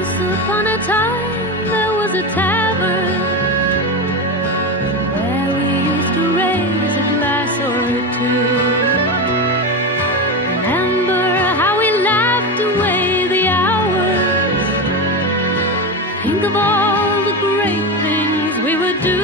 Once upon a time there was a tavern where we used to raise a glass or two. Remember how we laughed away the hours. Think of all the great things we would do.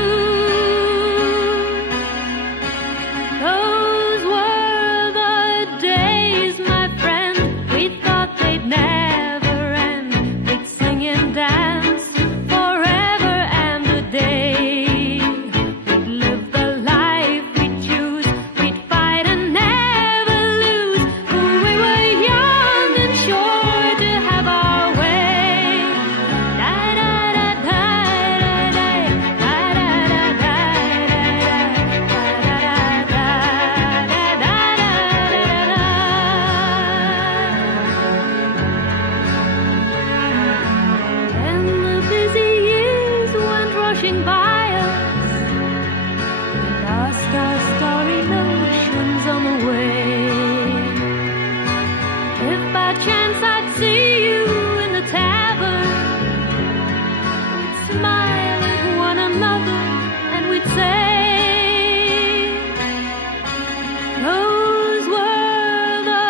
Those were the days, my friend. We thought they'd never end. We'd sing and dance forever and a day. We'd live the life we'd choose. We'd fight and never lose. For we were young and sure to have our way. Then the busy years went rushing by us. We lost our starry notions on the way. If by chance I'd see you in the tavern, we'd smile at one another and we'd say, those were the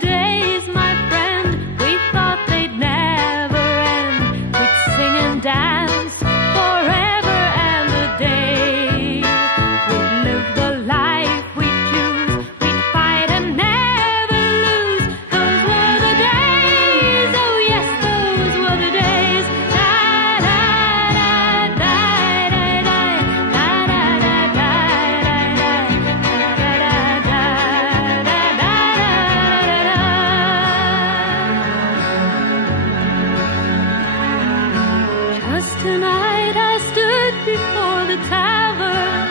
days, my friend. We thought they'd never end. We'd sing and dance forever and a day. We'd live the life we'd choose. We'd fight and never lose. Those were the days, oh yes, those were the days. Just tonight I stood before the tavern.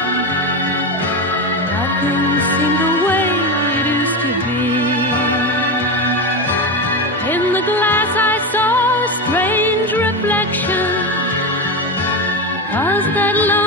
Nothing seemed the way it used to be. In the glass I saw a strange reflection. Was that love?